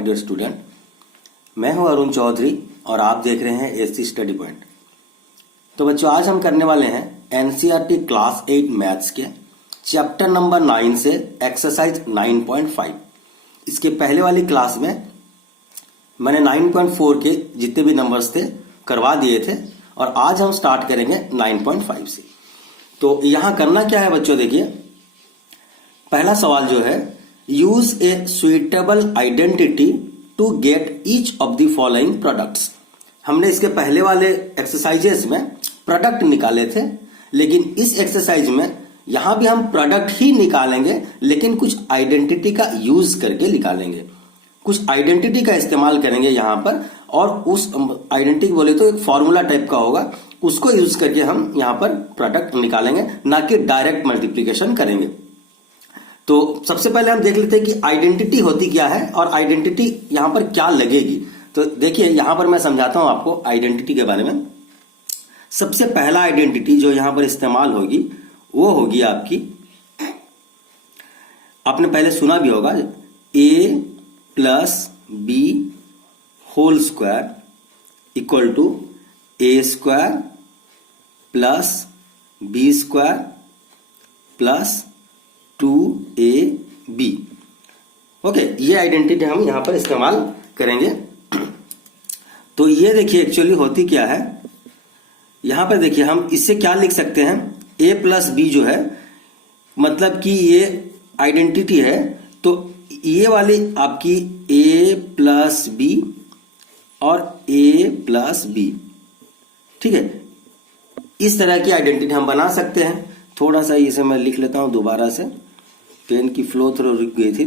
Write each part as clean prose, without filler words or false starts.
My dear student. मैं हूं अरुण चौधरी और आप देख रहे हैं एससी स्टडी पॉइंट। तो बच्चों, आज हम करने वाले हैं एनसीईआरटी क्लास 8 मैथ्स के चैप्टर नंबर 9 से एक्सरसाइज 9.5। इसके पहले वाली क्लास में मैंने 9.4 के जितने भी नंबर्स थे करवा दिए थे और आज हम स्टार्ट करेंगे 9.5 से। तो यहां करना क्या है बच्चों, देखिए पहला सवाल जो है, use a suitable identity to get each of the following products. हमने इसके पहले वाले एक्सरसाइजेस में प्रोडक्ट निकाले थे, लेकिन इस एक्सरसाइज में यहां भी हम प्रोडक्ट ही निकालेंगे, लेकिन कुछ आइडेंटिटी का यूज करके निकालेंगे। कुछ आइडेंटिटी का इस्तेमाल करेंगे यहां पर, और उस आइडेंटिटी बोले तो एक फॉर्मूला टाइप का होगा, उसको यूज करके हम यहां पर प्रोडक्ट निकालेंगे, ना कि डायरेक्ट मल्टीप्लीकेशन करेंगे। तो सबसे पहले हम देख लेते हैं कि आइडेंटिटी होती क्या है और आइडेंटिटी यहां पर क्या लगेगी। तो देखिए यहां पर मैं समझाता हूं आपको आइडेंटिटी के बारे में। सबसे पहला आइडेंटिटी जो यहां पर इस्तेमाल होगी वो होगी आपकी, आपने पहले सुना भी होगा, a plus B whole square equal to A square plus B square plus 2ab। Okay, ये आइडेंटिटी हम यहां पर इस्तेमाल करेंगे। तो ये देखिए एक्चुअली होती क्या है, यहां पर देखिए हम इससे क्या लिख सकते हैं, a प्लस बी जो है मतलब कि ये आइडेंटिटी है, तो ये वाली आपकी a प्लस बी और a प्लस बी, ठीक है, इस तरह की आइडेंटिटी हम बना सकते हैं। थोड़ा सा इसे मैं लिख लेता हूं दोबारा से, पेन की फ्लो थोड़ा रुक गई थी,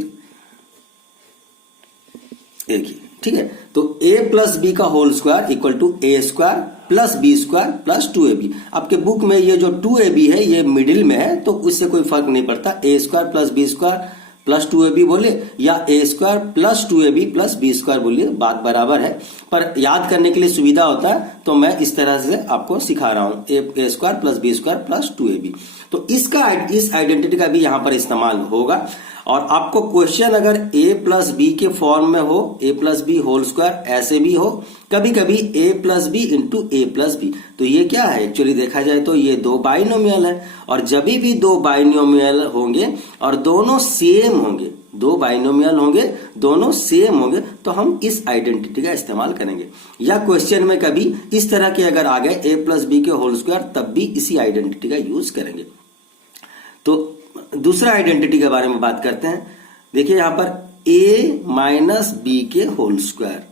देखिए, ठीक है। तो a प्लस बी का whole square equal to A square plus B square plus 2ab। आपके बुक में ये जो 2ab है ये मिडिल में है, तो उससे कोई फर्क नहीं पड़ता, a square plus B square plus 2ab बोले या a square plus 2ab plus B square बोलिए, बात बराबर है। पर याद करने के लिए सुविधा होता है तो मैं इस तरह से आपको सिखा रहा हूं, a square plus B square plus 2ab। तो इस आइडेंटिटी का भी यहां पर इस्तेमाल होगा। और आपको क्वेश्चन अगर a प्लस बी के फॉर्म में हो, a plus B whole square ऐसे भी हो, कभी कभी a plus B into A plus B, तो ये क्या है एक्चुअली देखा जाए तो ये दो बाइनोमियल है। और जब भी दो बाइनोमियल होंगे और दोनों सेम होंगे, दो बाइनोमियल होंगे दोनों सेम होंगे, तो हम इस आइडेंटिटी का इस्तेमाल करेंगे। या क्वेश्चन में कभी इस तरह के अगर आ गए a प्लस बी के होल स्क्वायर, तब भी इसी आइडेंटिटी का यूज करेंगे। तो दूसरा आइडेंटिटी के बारे में बात करते हैं। देखिए यहां पर a माइनस बी के होल स्क्वायर,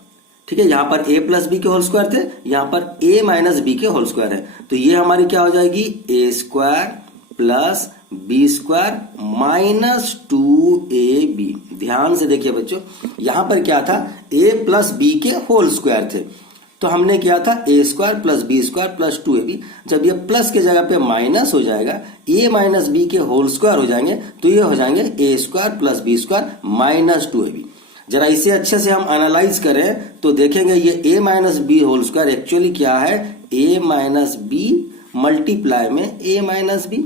ठीक है, यहां पर a प्लस बी के होल स्क्वायर थे, यहां पर a माइनस बी के होल स्क्वायर है, तो ये हमारी क्या हो जाएगी, a square plus B square minus 2ab। ध्यान से देखिए बच्चों, यहां पर क्या था, a प्लस बी के होल स्क्वायर थे, तो हमने किया था a square plus B square plus 2ab। जब ये प्लस के जगह पे माइनस हो जाएगा, a माइनस बी के होल स्क्वायर हो जाएंगे, तो ये हो जाएंगे a square plus B square minus 2ab। जरा इसे अच्छे से हम एनालाइज करें तो देखेंगे ये a minus B whole square actually क्या है, a माइनस बी मल्टीप्लाई में a माइनस बी।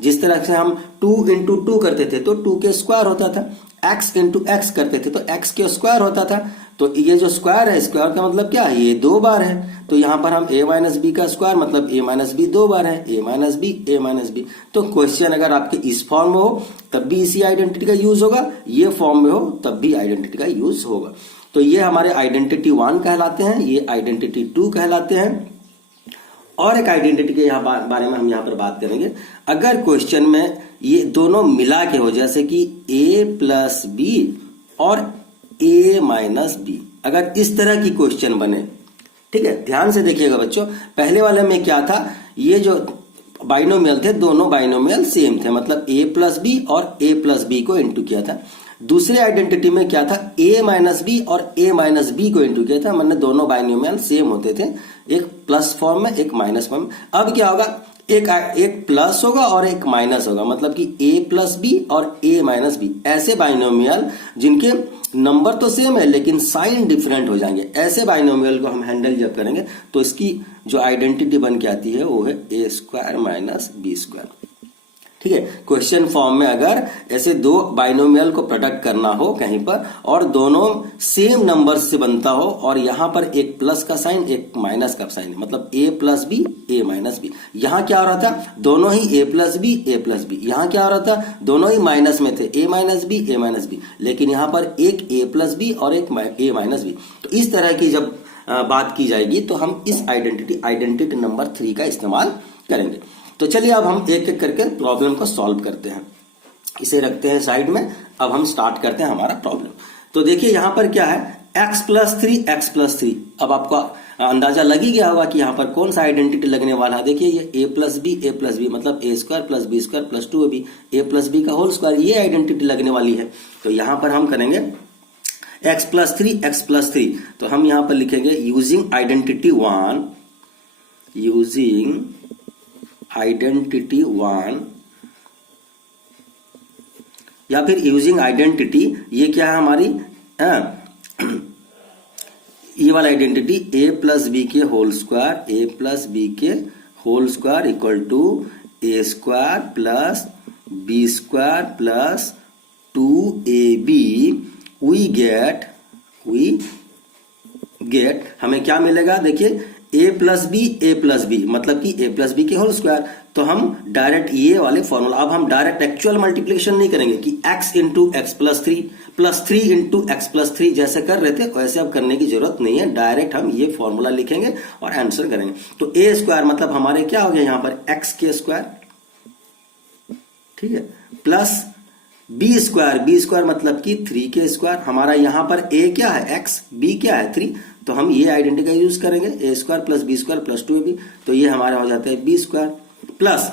जिस तरह से हम 2 इंटू 2 करते थे तो 2 के स्क्वायर होता था, x इंटू एक्स करते थे तो x के स्क्वायर होता था। तो ये जो स्क्वायर है, स्क्वायर का मतलब क्या है, ये दो बार है, तो यहां पर हम a माइनस बी का स्क्वायर मतलब a माइनस बी दो बार है, a माइनस बी। तो क्वेश्चन अगर आपके इस फॉर्म में हो तब भी इसी आइडेंटिटी का यूज होगा, ये फॉर्म में हो तब भी आइडेंटिटी का यूज होगा। तो ये हमारे आइडेंटिटी 1 कहलाते हैं, ये आइडेंटिटी 2 कहलाते हैं। और एक आइडेंटिटी के बारे में हम यहां पर बात करेंगे। अगर क्वेश्चन में ये दोनों मिला के हो, जैसे कि a प्लस बी और a माइनस बी, अगर इस तरह की क्वेश्चन बने, ठीक है, ध्यान से देखिएगा बच्चों। पहले वाले में क्या था, ये जो बाइनोमियल थे दोनों बाइनोमियल सेम थे, मतलब a प्लस बी और a प्लस बी को इंटू किया था। दूसरे आइडेंटिटी में क्या था, a माइनस बी और a माइनस बी को इंटू किया था, मतलब दोनों बाइनोमियल सेम होते थे, एक प्लस फॉर्म में एक माइनस फॉर्म में। अब क्या होगा, एक प्लस होगा और एक माइनस होगा, मतलब कि a प्लस बी और a माइनस बी, ऐसे बाइनोमियल जिनके नंबर तो सेम है लेकिन साइन डिफरेंट हो जाएंगे, ऐसे बाइनोमियल को हम हैंडल जब करेंगे तो इसकी जो आइडेंटिटी बन के आती है वो है a square minus B square. ठीक है। क्वेश्चन फॉर्म में अगर ऐसे दो बाइनोमियल को प्रोडक्ट करना हो कहीं पर और दोनों सेम नंबर से बनता हो और यहां पर एक प्लस का साइन एक माइनस का साइन, मतलब a plus B a minus B. यहां क्या हो रहा था, दोनों ही a plus B a plus B. यहां क्या हो रहा था, दोनों ही माइनस में थे, a माइनस बी, लेकिन यहां पर एक a प्लस बी और एक a माइनस बी। तो इस तरह की जब बात की जाएगी तो हम इस आइडेंटिटी नंबर 3 का इस्तेमाल करेंगे। तो चलिए अब हम एक एक करके प्रॉब्लम को सॉल्व करते हैं। इसे रखते हैं साइड में, अब हम स्टार्ट करते हैं हमारा प्रॉब्लम। तो देखिए यहां पर क्या है, x प्लस 3। अब आपको अंदाजा लग ही गया होगा कि यहां पर कौन सा आइडेंटिटी लगने वाला है। देखिए ये a प्लस बी मतलब a square plus B square plus 2ab, a plus B का होल स्क्वायर, ये आइडेंटिटी लगने वाली है। तो यहां पर हम करेंगे x प्लस 3। तो हम यहां पर लिखेंगे यूजिंग आइडेंटिटी 1 या फिर यूजिंग आइडेंटिटी, ये क्या है हमारी ये वाला आइडेंटिटी a प्लस बी के whole square equal to a square plus B square plus 2ab। We get हमें क्या मिलेगा, देखिए a प्लस बी मतलब कि a प्लस बी के होल स्क्वायर। तो हम डायरेक्ट ये वाले फॉर्मूला, अब हम डायरेक्ट एक्चुअल मल्टीप्लिकेशन नहीं करेंगे कि x into x plus 3 into x plus 3 जैसे कर रहे थे, वैसे अब करने की जरूरत नहीं है। डायरेक्ट हम ये फॉर्मूला लिखेंगे और आंसर करेंगे। तो a स्क्वायर मतलब हमारे क्या हो गया यहां पर x के स्क्वायर, ठीक है, प्लस बी स्क्वायर मतलब कि 3 के स्क्वायर। हमारा यहां पर a क्या है x, b क्या है 3, तो हम ये आइडेंटिटी का यूज करेंगे, a square plus B square plus 2ab। तो ये हमारा हो जाता है बी स्क्वायर प्लस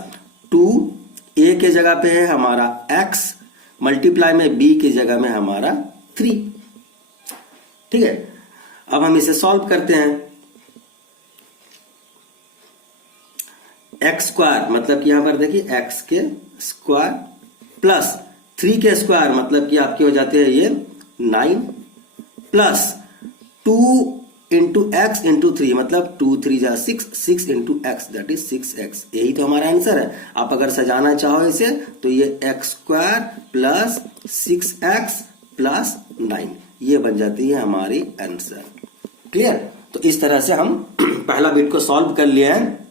2a के जगह पे है हमारा x मल्टीप्लाई में b के जगह में हमारा 3, ठीक है। अब हम इसे सॉल्व करते हैं। x स्क्वायर मतलब कि यहां पर देखिए x के स्क्वायर प्लस 3 के स्क्वायर मतलब कि आपके हो जाते हैं ये 9 प्लस 2 इंटू एक्स इंटू 3 मतलब 2 3 जा 6 into x that is 6x। यही तो हमारा आंसर है। आप अगर सजाना चाहो इसे तो ये x square plus 6x plus 9 ये बन जाती है हमारी आंसर। क्लियर। तो इस तरह से हम पहला बिट को सॉल्व कर लिया है।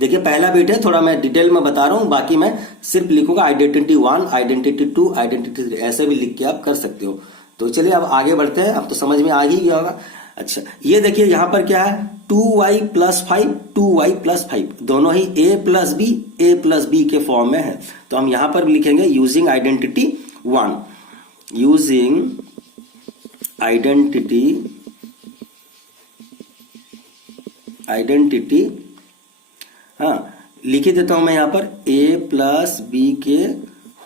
देखिए पहला बिट है, थोड़ा मैं डिटेल में बता रहा हूं, बाकी मैं सिर्फ लिखूंगा आइडेंटिटी 1, आइडेंटिटी 2, आइडेंटिटी 3, ऐसे भी लिख के आप कर सकते हो। तो चलिए अब आगे बढ़ते हैं। अब तो समझ में आ ही गया होगा। अच्छा ये देखिए यहां पर क्या है, 2y प्लस 5 दोनों ही a प्लस बी के फॉर्म में है। तो हम यहां पर लिखेंगे यूजिंग आइडेंटिटी 1, यूजिंग आइडेंटिटी हाँ लिख ही देता हूं मैं यहां पर a प्लस बी के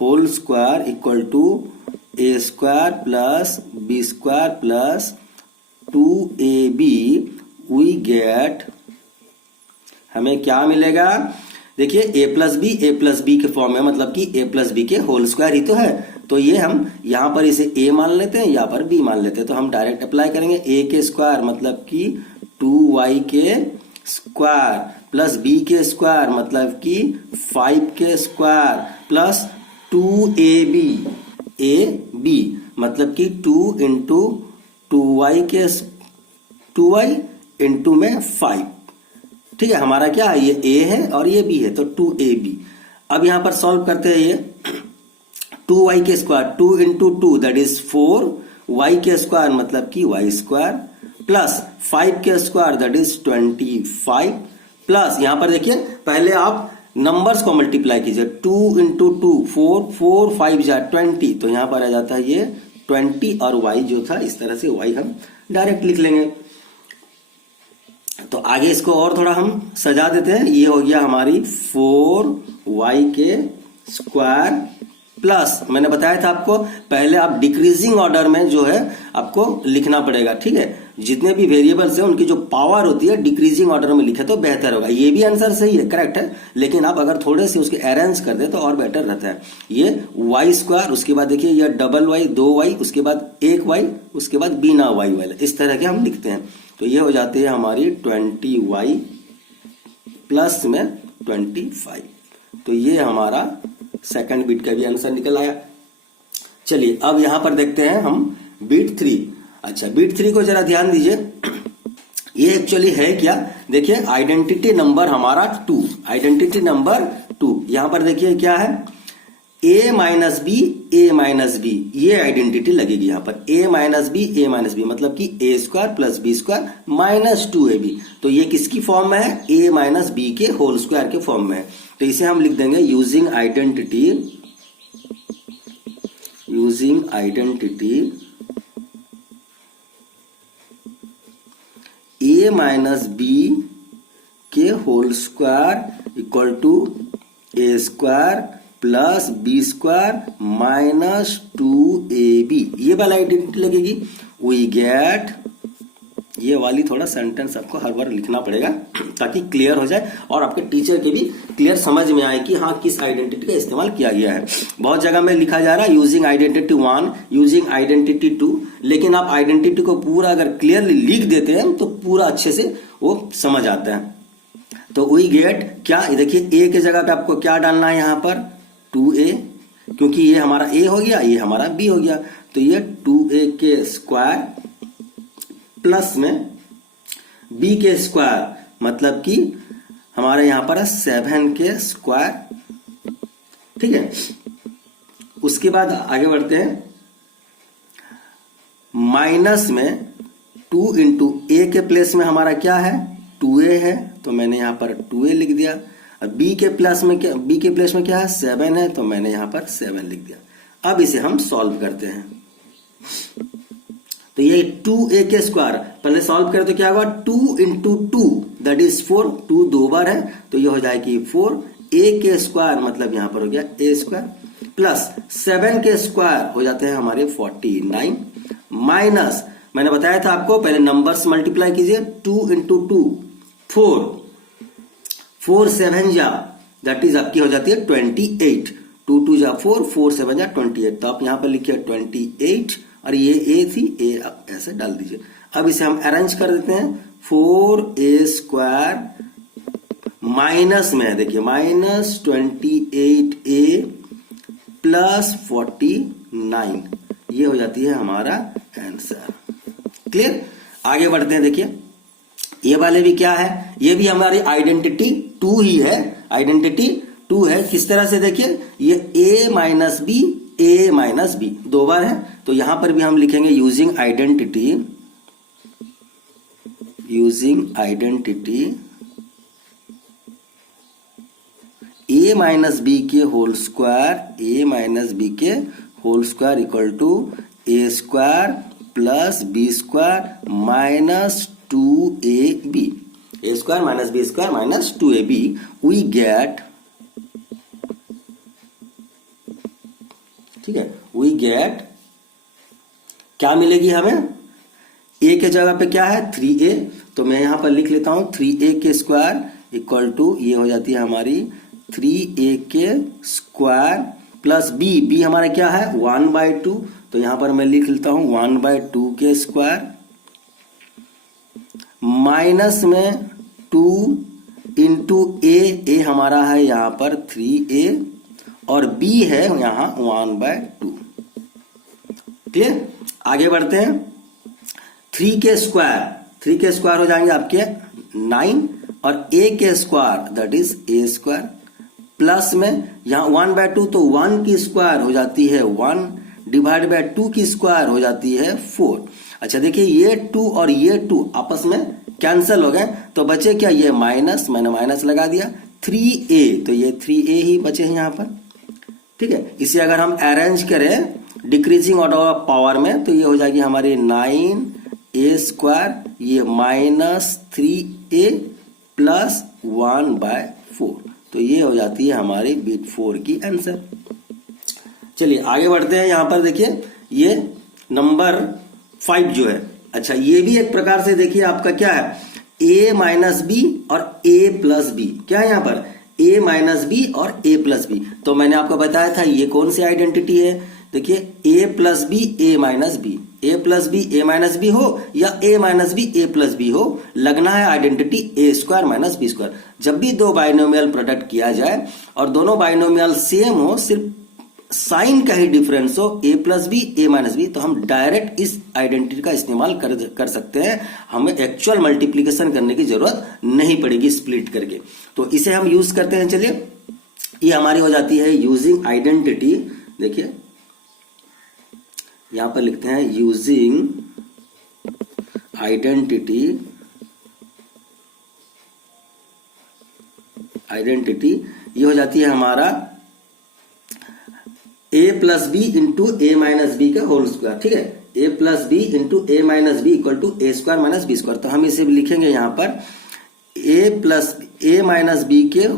whole square equal to a square plus B square plus 2ab। We get हमें क्या मिलेगा, देखिए a प्लस बी के फॉर्म में मतलब कि a प्लस बी के होल स्क्वायर ही तो है। तो ये हम यहां पर इसे a मान लेते हैं, यहां पर b मान लेते हैं। तो हम डायरेक्ट अप्लाई करेंगे, a के स्क्वायर मतलब कि 2y के स्क्वायर प्लस b के स्क्वायर मतलब कि 5 के स्क्वायर प्लस 2ab मतलब कि 2 इंटू 2y इंटू में 5, ठीक है। हमारा क्या है, ये a है और ये b है तो 2ab। अब यहां पर सॉल्व करते हैं, ये 2y के square 2 into 2 that is 4, y के स्क्वायर मतलब कि y स्क्वायर प्लस 5 के स्क्वायर दैट इज 25 प्लस यहां पर देखिए पहले आप नंबर्स को मल्टीप्लाई कीजिए, 2 इंटू 2 4 5 जा 20, तो यहां पर आ जाता है ये 20 और y जो था इस तरह से y हम डायरेक्ट लिख लेंगे। तो आगे इसको और थोड़ा हम सजा देते हैं। ये हो गया हमारी 4y के स्क्वायर प्लस मैंने बताया था आपको पहले आप डिक्रीजिंग ऑर्डर में जो है आपको लिखना पड़ेगा, ठीक है। जितने भी वेरिएबल्स हैं उनकी जो पावर होती है डिक्रीजिंग ऑर्डर में लिखे तो बेहतर होगा। ये भी आंसर सही है, करेक्ट है, लेकिन आप अगर थोड़े से उसके अरेंज कर दे तो और बेटर रहता है। ये y स्क्वायर, उसके बाद देखिए ये डबल y 2y, उसके बाद 1y, उसके बाद बिना y वाले, इस तरह के हम लिखते हैं। तो ये हो जाती है हमारी 20y प्लस में 25। तो ये हमारा सेकंड बिट का भी आंसर निकल आया। चलिए अब यहां पर देखते हैं हम बिट 3। अच्छा, बिट 3 को जरा ध्यान दीजिए, ये एक्चुअली है क्या, देखिए आइडेंटिटी नंबर हमारा 2, आइडेंटिटी नंबर 2। यहां पर देखिए क्या है, a minus b, a minus b, ये आइडेंटिटी लगेगी यहां पर, a minus b, a minus b, मतलब कि a square plus B square minus 2ab। तो ये किसकी फॉर्म में है, a माइनस बी के होल स्क्वायर के फॉर्म में है। तो इसे हम लिख देंगे using identity a minus B के whole square equal to A square plus B square minus 2ab, ये वाला आइडेंटिटी लगेगी। वी गेट, ये वाली थोड़ा सेंटेंस आपको हर बार लिखना पड़ेगा ताकि क्लियर हो जाए और आपके टीचर के भी क्लियर समझ में आए कि हाँ किस आइडेंटिटी का इस्तेमाल किया गया है। बहुत जगह में लिखा जा रहा है यूजिंग आइडेंटिटी 1, यूजिंग आइडेंटिटी 2, लेकिन आप आइडेंटिटी को पूरा अगर क्लियरली लिख देते हैं तो पूरा अच्छे से वो समझ आता है। तो वी गेट क्या, देखिए ए के जगह पे आपको क्या डालना है यहाँ पर 2a, क्योंकि ये हमारा a हो गया, ये हमारा b हो गया, तो ये 2a के स्क्वायर प्लस में b के स्क्वायर, मतलब कि हमारे यहां पर है 7 के स्क्वायर। ठीक है, उसके बाद आगे बढ़ते हैं, माइनस में 2 इंटू ए के प्लेस में हमारा क्या है 2a है, तो मैंने यहां पर 2a लिख दिया। अब b के प्लेस में क्या है 7 है, तो मैंने यहां पर 7 लिख दिया। अब इसे हम सॉल्व करते हैं, तो ये 2a के स्क्वायर पहले सॉल्व करें तो क्या होगा 2 इंटू 2 दैट इज 4, 2 दो बार है तो ये हो जाएगी 4a के स्क्वायर, मतलब यहां पर हो गया a स्क्वायर प्लस 7 के स्क्वायर हो जाते हैं हमारे 49, माइनस मैंने बताया था आपको पहले नंबर्स मल्टीप्लाई कीजिए, 2 इंटू 2 4 7 जा दैट इज आपकी हो जाती है 28, 2 2 जा 4, 4 7 जा 28, तो आप यहां पर लिखिए 28 और ये a थी, a आप ऐसे डाल दीजिए। अब इसे हम अरेंज कर देते हैं, 4a स्क्वायर माइनस में देखिए माइनस 28a प्लस 49, ये हो जाती है हमारा आंसर। क्लियर, आगे बढ़ते हैं। देखिए ये वाले भी क्या है, ये भी हमारी आइडेंटिटी 2 ही है, आइडेंटिटी 2 है। किस तरह से देखिए, ये a minus b, a minus b दो बार है, तो यहां पर भी हम लिखेंगे using identity a minus B के whole square, a minus B के whole square equal to a square plus B square minus 2ab, a square minus B square minus 2ab, we get, ठीक है, वी गेट क्या मिलेगी हमें, a के जगह पे क्या है 3a, तो मैं यहां पर लिख लेता हूं 3a के स्क्वायर इक्वल टू ये हो जाती है हमारी 3a के स्क्वायर प्लस b हमारा क्या है 1/2, तो यहां पर मैं लिख लेता हूं 1/2 के स्क्वायर माइनस में 2 इंटू a हमारा है यहां पर 3a और b है यहां 1/2। क्लियर, आगे बढ़ते हैं। 3 के स्क्वायर हो जाएंगे आपके 9 और a के square that is a square plus में यहां 1/2, तो 1 की स्क्वायर हो जाती है 1 डिवाइड बाय 2 की स्क्वायर हो जाती है 4। अच्छा देखिए ये 2 और ये 2 आपस में कैंसिल हो गए, तो बचे क्या ये माइनस, मैंने माइनस लगा दिया 3a, तो ये 3a ही बचे हैं यहां पर। ठीक है, इसे अगर हम अरेंज करें डिक्रीजिंग ऑर्डर ऑफ पावर में तो ये हो जाएगी हमारी 9a स्क्वायर, ये माइनस 3a प्लस 1/4, तो ये हो जाती है हमारी बिट 4 की आंसर। चलिए आगे बढ़ते हैं। यहां पर देखिए ये नंबर 5 जो है, अच्छा ये भी एक प्रकार से देखिए आपका क्या है a माइनस बी और a प्लस बी, क्या है यहां पर a माइनस बी और a प्लस बी, तो मैंने आपको बताया था ये कौन सी आइडेंटिटी है, देखिए a plus B, a minus b, a plus b a minus b हो या a minus b a plus b हो, लगना है identity a square minus B square. जब भी दो बाइनोमियल प्रोडक्ट किया जाए और दोनों बाइनोमियल सेम हो, सिर्फ साइन का ही डिफरेंस हो, ए plus b a minus B, तो हम डायरेक्ट इस आइडेंटिटी का इस्तेमाल कर सकते हैं। हमें एक्चुअल मल्टीप्लीकेशन करने की जरूरत नहीं पड़ेगी स्प्लिट करके। तो इसे हम यूज करते हैं। चलिए, ये हमारी हो जाती है यूजिंग आइडेंटिटी। देखिए यहां पर लिखते हैं यूजिंग आइडेंटिटी, ये हो जाती है हमारा a plus B into a minus b का होल स्क्वायर। ठीक है, a plus B into a minus b equal to A square minus B square. तो हम इसे लिखेंगे यहां पर a plus a minus B के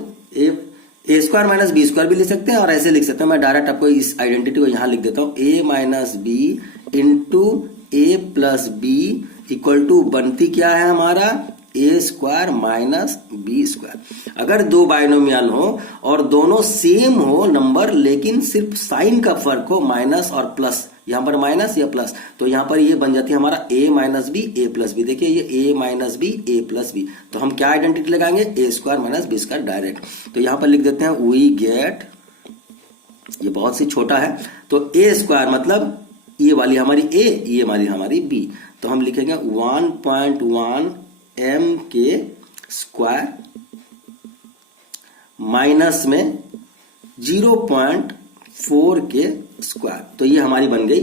a square minus B square भी लिख सकते हैं और ऐसे लिख सकते हैं। मैं डायरेक्ट आपको इस आइडेंटिटी को यहां लिख देता हूं, a minus b into A plus b equal to बनती क्या है हमारा a square minus B square. अगर दो बाइनोमियल हो और दोनों सेम हो नंबर, लेकिन सिर्फ साइन का फर्क हो, माइनस और प्लस, यहां पर माइनस या प्लस, तो यहां पर ये बन जाती है हमारा a minus b a plus b. देखिए ये a minus b a plus B, तो हम क्या आइडेंटिटी लगाएंगे, a square minus B square direct. तो यहां पर लिख देते हैं वी गेट, ये बहुत सी छोटा है, तो ए स्क्वायर मतलब ये वाली हमारी ए, ये वाली हमारी बी, तो हम लिखेंगे 1.1 m के स्क्वायर माइनस में 0.4 के स्क्वायर। तो ये हमारी बन गई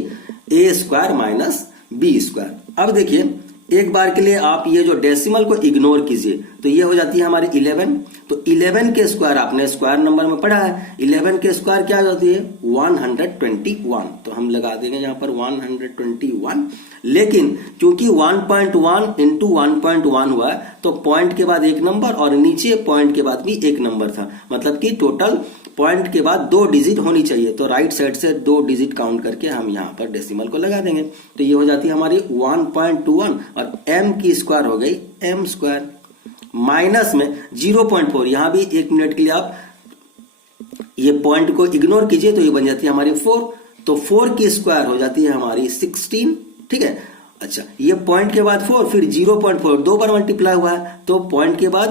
ए स्क्वायर माइनस बी स्क्वायर। अब देखिए एक बार के लिए आप ये जो डेसिमल को इग्नोर कीजिए, तो ये हो जाती है हमारी 11। तो 11 के स्क्वायर आपने स्क्वायर नंबर में पढ़ा है, 11 के स्क्वायर क्या हो जाती है 121। तो हम लगा देंगे यहां पर 121। लेकिन क्योंकि 1.1 इंटू 1.1 हुआ है, तो पॉइंट के बाद एक नंबर और नीचे पॉइंट के बाद भी एक नंबर था, मतलब कि टोटल पॉइंट के बाद 2 डिजिट होनी चाहिए। तो राइट साइड से 2 डिजिट काउंट करके हम यहां पर डेसिमल को लगा देंगे। तो ये हो जाती है हमारी 1.21 और m की स्क्वायर हो गई m स्क्वायर माइनस में 0.4। यहां भी 1 मिनट के लिए आप ये पॉइंट को इग्नोर कीजिए, तो ये बन जाती है हमारी 4। तो 4 की स्क्वायर हो जाती है हमारी 16। ठीक है, अच्छा ये पॉइंट के बाद 4, फिर 0.4 2 बार मल्टीप्लाई हुआ है, तो पॉइंट के बाद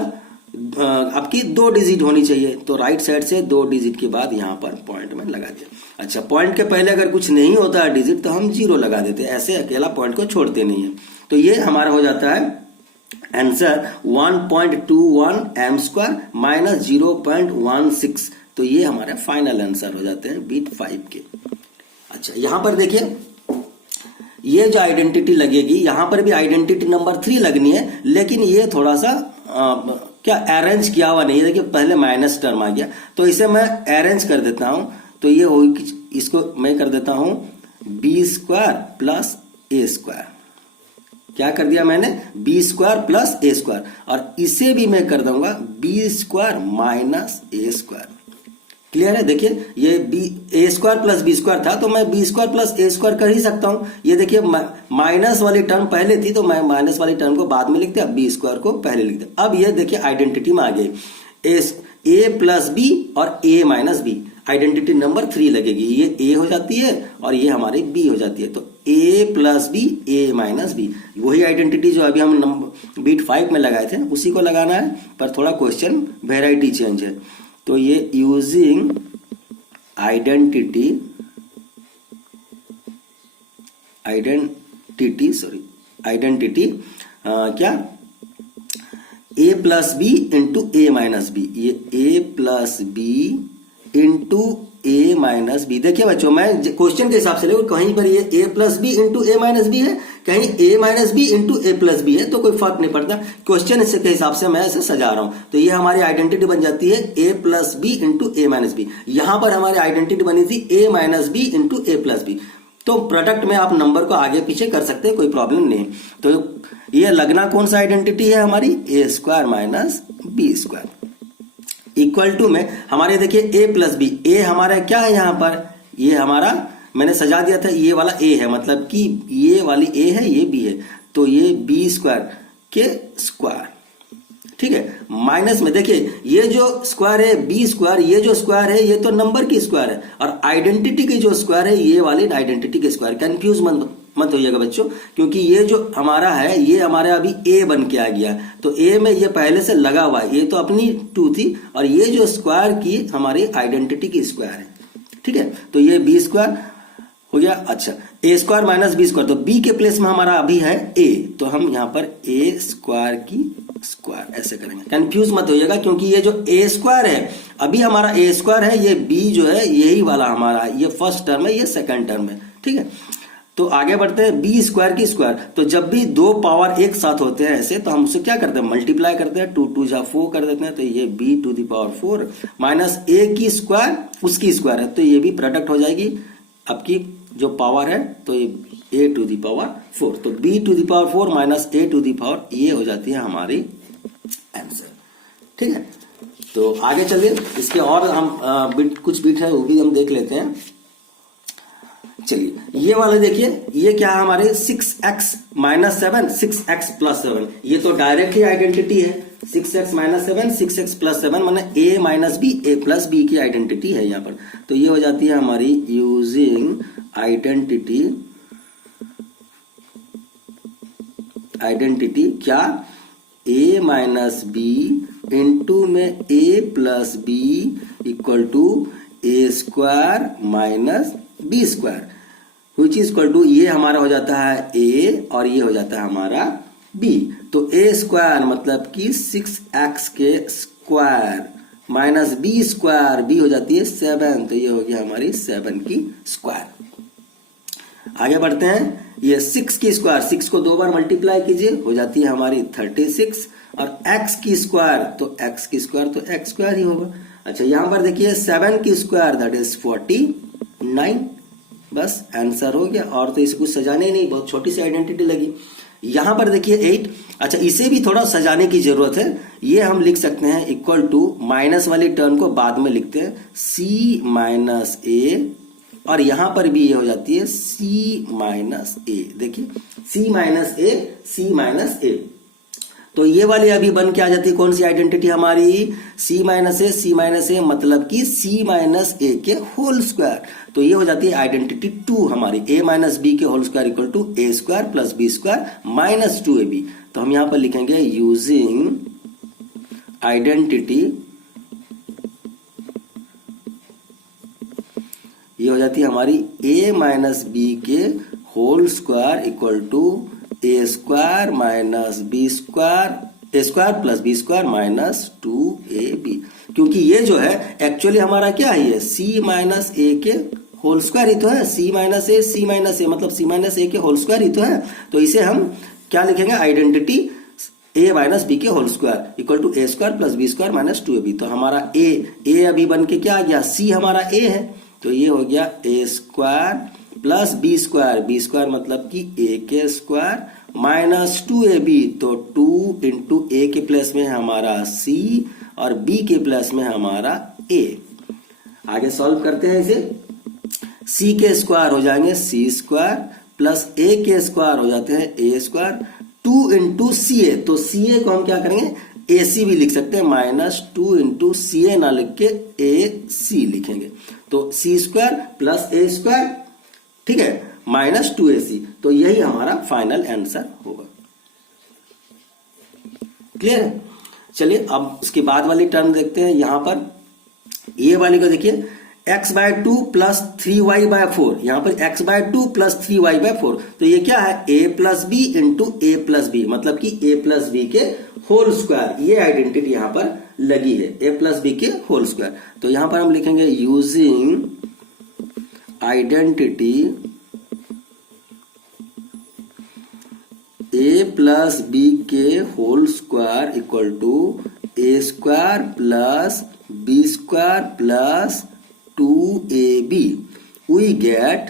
आपकी 2 डिजिट होनी चाहिए। तो राइट साइड से 2 डिजिट के बाद यहां पर पॉइंट में लगा दिया। अच्छा, पॉइंट के पहले अगर कुछ नहीं होता है डिजिट, तो हम 0 लगा देते हैं, ऐसे अकेला पॉइंट को छोड़ते नहीं है। तो ये हमारा हो जाता है आंसर 1.21 m स्क्वायर माइनस 0.16। तो ये हमारे फाइनल आंसर हो जाते हैं बीट 5 के। अच्छा, यहां पर देखिए ये जो आइडेंटिटी लगेगी, यहां पर भी आइडेंटिटी नंबर 3 लगनी है, लेकिन ये थोड़ा सा क्या अरेंज किया हुआ नहीं है। देखिए पहले माइनस टर्म आ गया, तो इसे मैं अरेंज कर देता हूं। तो ये होगी, इसको मैं कर देता हूं बी स्क्वायर प्लस ए स्क्वायर। क्या कर दिया मैंने, बी स्क्वायर प्लस ए स्क्वायर, और इसे भी मैं कर दूंगा बी स्क्वायर माइनस ए स्क्वायर। क्लियर है, देखिए ये बी ए स्क्वायर प्लस बी स्क्वायर था, तो मैं बी स्क्वायर प्लस ए स्क्वायर कर ही सकता हूं। ये देखिए माइनस वाली टर्म पहले थी, तो मैं माइनस वाली टर्म को बाद में लिखते, अब बी स्क्वायर को पहले लिखते। अब ये देखिए आइडेंटिटी में आ गई ए प्लस बी और ए माइनस बी, आइडेंटिटी नंबर 3 लगेगी। ये ए हो जाती है और ये हमारी बी हो जाती है। तो ए plus b a minus B, वही आइडेंटिटी जो अभी हम नंबर बीट 5 में लगाए थे उसी को लगाना है, पर थोड़ा क्वेश्चन वेराइटी चेंज है। तो ये यूजिंग आइडेंटिटी क्या ए plus B into a minus b, ये ए plus B into a minus B. देखिए बच्चों, मैं क्वेश्चन के हिसाब से ले, कहीं पर ये ए plus B into a minus B है, कहीं ए माइनस बी इंटू ए प्लस बी है, तो कोई फर्क नहीं पड़ता, क्वेश्चन के हिसाब से मैं इसे सजा रहा हूं। तो ये हमारी आइडेंटिटी बन जाती है a plus B into a minus B. यहां पर हमारी आइडेंटिटी बनी थी ए माइनस बी इंटू ए प्लस बी। तो प्रोडक्ट में आप नंबर को आगे पीछे कर सकते हैं, कोई प्रॉब्लम नहीं। तो ये लगना कौन सा आइडेंटिटी है हमारी, a square minus B square equal to में हमारे देखिए ए प्लस बी, ए हमारा क्या है यहां पर, ये हमारा मैंने सजा दिया था, ये वाला ए है, मतलब कि ये वाली ए है, ये बी है, तो ये बी स्क्वायर के स्क्वायर। ठीक है, माइनस में देखिए ये जो स्क्वायर है बी स्क्वायर, ये जो स्क्वायर है ये तो नंबर की स्क्वायर है, और आइडेंटिटी की जो स्क्वायर है ये वाली आइडेंटिटी के स्क्वायर। कंफ्यूज मत मत होइएगा बच्चों, क्योंकि ये जो हमारा है ये हमारे अभी ए बन के आ गया, तो ए में ये पहले से लगा हुआ है, ये तो अपनी 2 थी और ये जो स्क्वायर की हमारी आइडेंटिटी की स्क्वायर है, ठीक है। तो ये बी स्क्वायर हो गया। अच्छा, ए स्क्वायर माइनस बी स्क्वायर, तो बी के प्लेस में हमारा अभी है ए, तो हम यहाँ पर ए स्क्वायर की स्क्वायर ऐसे करेंगे। कंफ्यूज मत होइएगा, क्योंकि ये जो ए स्क्वायर है अभी हमारा ए स्क्वायर है, ये बी जो है यही वाला हमारा, ये फर्स्ट टर्म है, ये सेकंड टर्म है, ठीक है। तो आगे बढ़ते हैं, बी स्क्वायर की स्क्वायर, तो जब भी दो पावर एक साथ होते हैं ऐसे, तो हम उससे क्या करते हैं, मल्टीप्लाई करते हैं, 2 2 जा 4 कर देते हैं, तो ये b to the power 4 minus a की स्क्वायर उसकी स्क्वायर है, तो ये भी प्रोडक्ट हो जाएगी आपकी जो पावर है, तो ये ए टू द पावर 4, तो b to the power 4 minus a to the power, ये हो जाती है हमारी आंसर, ठीक है। तो आगे चलिए, इसके और हम कुछ बिट है वो भी हम देख लेते हैं। चलिए ये वाले देखिए, ये क्या है हमारे 6x माइनस 7 6x प्लस 7, ये तो डायरेक्टली आइडेंटिटी है, 6x माइनस 7 6x प्लस 7 माने a minus b a plus b की आइडेंटिटी है यहाँ पर, तो ये हो जाती है हमारी यूजिंग आइडेंटिटी क्या, a माइनस बी इंटू में a plus b equal to A square minus B square, which is equal to, ये हमारा हो जाता है a और ये हो जाता है हमारा b, तो a स्क्वायर मतलब कि 6x के square minus B square, b हो जाती है 7, तो ये हो गया हमारी 7 की स्क्वायर। आगे बढ़ते हैं, ये 6 की स्क्वायर, 6 को 2 बार मल्टीप्लाई कीजिए, हो जाती है हमारी 36, और x की स्क्वायर, तो x की स्क्वायर तो x स्क्वायर ही होगा। अच्छा, यहां पर देखिए 7 की स्क्वायर दैट इज 49, बस आंसर हो गया, और तो इसे कुछ सजाने ही नहीं, बहुत छोटी सी आइडेंटिटी लगी। यहां पर देखिए 8, अच्छा इसे भी थोड़ा सजाने की जरूरत है, ये हम लिख सकते हैं इक्वल टू, माइनस वाली टर्म को बाद में लिखते हैं, c माइनस ए, और यहां पर भी ये हो जाती है c माइनस ए, देखिए c माइनस ए, तो ये वाली अभी बन के आ जाती है कौन सी आइडेंटिटी हमारी, c माइनस ए मतलब कि c माइनस ए के होल स्क्वायर, तो ये हो जाती है आइडेंटिटी 2 हमारी, a माइनस बी के whole square equal to A square plus B square minus 2ab, तो हम यहां पर लिखेंगे यूजिंग आइडेंटिटी, ये हो जाती है हमारी a माइनस बी के whole square equal to A square minus B square, a square plus B square minus 2ab, क्योंकि ये जो है एक्चुअली हमारा क्या है, ये c माइनस ए के होल स्क्वायर ही तो है, c माइनस ए मतलब c माइनस ए के होल स्क्वायर ही तो है, तो इसे हम क्या लिखेंगे, आइडेंटिटी a माइनस बी के whole square equal to A square plus B square minus 2ab, तो हमारा a अभी बन के क्या आ गया, c हमारा a है, तो ये हो गया ए स्क्वायर प्लस बी स्क्वायर मतलब कि ए के स्क्वायर माइनस 2ab, तो 2 इंटू ए के प्लस में हमारा c और b के प्लस में हमारा a। आगे सॉल्व करते हैं इसे, c के स्क्वायर हो जाएंगे c स्क्वायर प्लस a के स्क्वायर हो जाते हैं a स्क्वायर, 2 इंटू सी ए, तो सी ए को हम क्या करेंगे, ए सी भी लिख सकते हैं, माइनस 2 इंटू सी ए ना लिख के ए सी लिखेंगे, तो सी स्क्वायर प्लस ए स्क्वायर, ठीक है, माइनस 2ac, तो यही हमारा फाइनल आंसर होगा। क्लियर है? चलिए अब उसके बाद वाली टर्म देखते हैं, यहां पर ये वाली को देखिए, x/2 प्लस 3y बाय 4, यहां पर x/2 प्लस 3y बाय 4, तो ये क्या है, a plus B into A plus B, मतलब कि a प्लस बी के होल स्क्वायर, ये आइडेंटिटी यहां पर लगी है, a प्लस बी के होल स्क्वायर, तो यहां पर हम लिखेंगे using identity a plus B के whole square equal to A square plus B square plus 2ab, we get,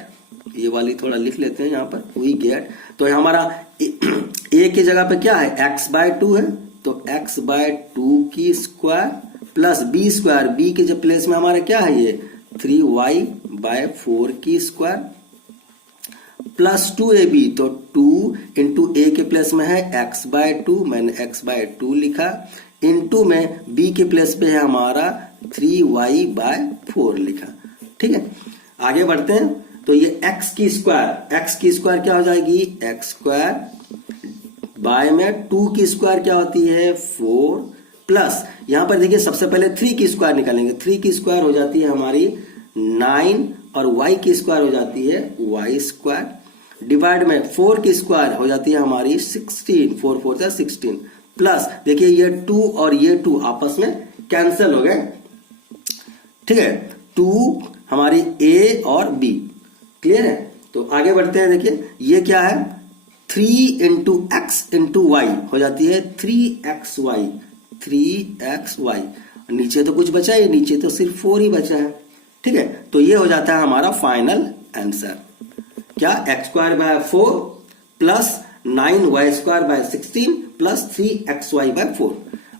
ये वाली थोड़ा लिख लेते हैं यहां पर, वी गेट, तो हमारा a की जगह पे क्या है, x/2 है, तो x/2 की square plus B square, b के जो प्लेस में हमारा क्या है, ये 3y/4 की स्क्वायर प्लस 2ab, तो 2 इंटू ए के प्लेस में है x/2, मैंने x/2 लिखा, इंटू में b के प्लेस पे है हमारा 3y/4 लिखा, ठीक है। आगे बढ़ते हैं, तो ये x की स्क्वायर क्या हो जाएगी, एक्स स्क्वायर बाय में 2 की स्क्वायर क्या होती है 4, प्लस यहां पर देखिए सबसे पहले 3 की स्क्वायर निकालेंगे, 3 की स्क्वायर हो जाती है हमारी 9 और y की स्क्वायर हो जाती है y स्क्वायर, डिवाइड में 4 की स्क्वायर हो जाती है हमारी 16, 4 4 से 16, प्लस देखिए ये 2 और ये 2 आपस में कैंसिल हो गए, ठीक है, 2 हमारी a और b, क्लियर है। तो आगे बढ़ते हैं, देखिए ये क्या है 3 इंटू एक्स इंटू वाई हो जाती है 3xy, नीचे तो कुछ बचा ही, नीचे तो सिर्फ 4 ही बचा है, ठीक है। तो ये हो जाता है हमारा फाइनल आंसर, क्या x square by 4 plus 9y square by 16 plus 3xy by 4।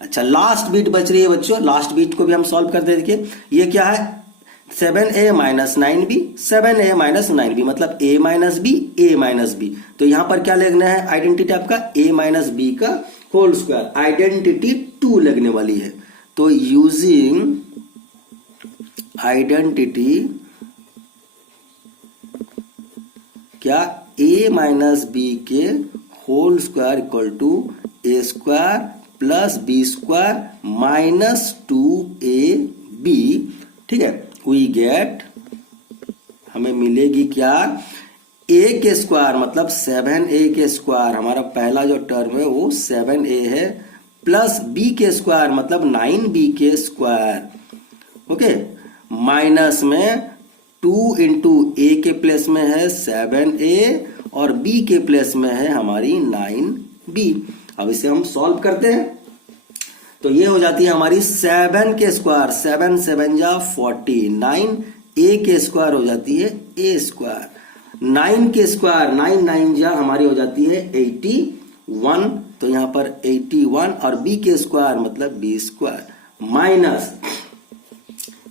अच्छा, लास्ट बीट बच रही है बच्चों, लास्ट बीट को भी हम सॉल्व कर दे। देखिए ये क्या है 7a minus 9b, 7a minus 9b मतलब a minus b, a minus b। तो यहां पर क्या लिखना है आइडेंटिटी आपका a माइनस b का होल स्क्वायर, आइडेंटिटी 2 लगने वाली है। तो यूजिंग आइडेंटिटी क्या a माइनस b के whole square equal to a square plus b square minus 2ab, ठीक है, वी गेट, हमें मिलेगी क्या a के स्क्वायर मतलब 7a के स्क्वायर, हमारा पहला जो टर्म है वो 7a है, प्लस b के स्क्वायर मतलब 9b के स्क्वायर, ओके, माइनस में 2 इंटू a के प्लेस में है 7a और b के प्लेस में है हमारी 9b। अब इसे हम सॉल्व करते हैं, तो ये हो जाती है हमारी 7 के स्क्वायर, 7 7 जा 49, a के स्क्वायर हो जाती है a स्क्वायर, 9 के स्क्वायर 9 9 जा हमारी हो जाती है 81, तो यहां पर 81 और b के स्क्वायर मतलब b स्क्वायर, माइनस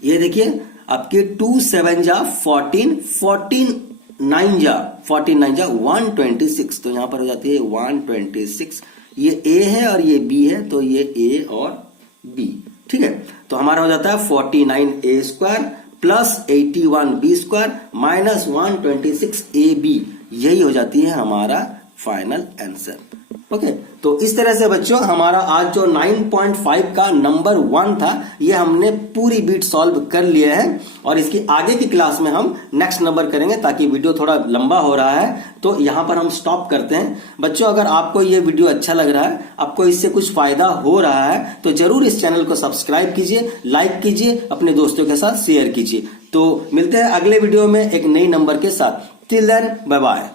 ये देखिए आपके 2 7 जा 14, 49 जा 126, तो यहां पर हो जाती है 126, ये a है और ये b है, तो ये a और b, ठीक है। तो हमारा हो जाता है 49a square plus 81b square minus 126ab, यही हो जाती है हमारा फाइनल आंसर, ओके। तो इस तरह से बच्चों हमारा आज जो 9.5 का नंबर 1 था ये हमने पूरी बीट सॉल्व कर लिया है, और इसकी आगे की क्लास में हम नेक्स्ट नंबर करेंगे, ताकि वीडियो थोड़ा लंबा हो रहा है तो यहां पर हम स्टॉप करते हैं। बच्चों अगर आपको ये वीडियो अच्छा लग रहा है, आपको इससे कुछ फायदा हो रहा है, तो जरूर इस चैनल को सब्सक्राइब कीजिए, लाइक कीजिए, अपने दोस्तों के साथ शेयर कीजिए। तो मिलते हैं अगले वीडियो में एक नई नंबर के साथ। Till then bye bye.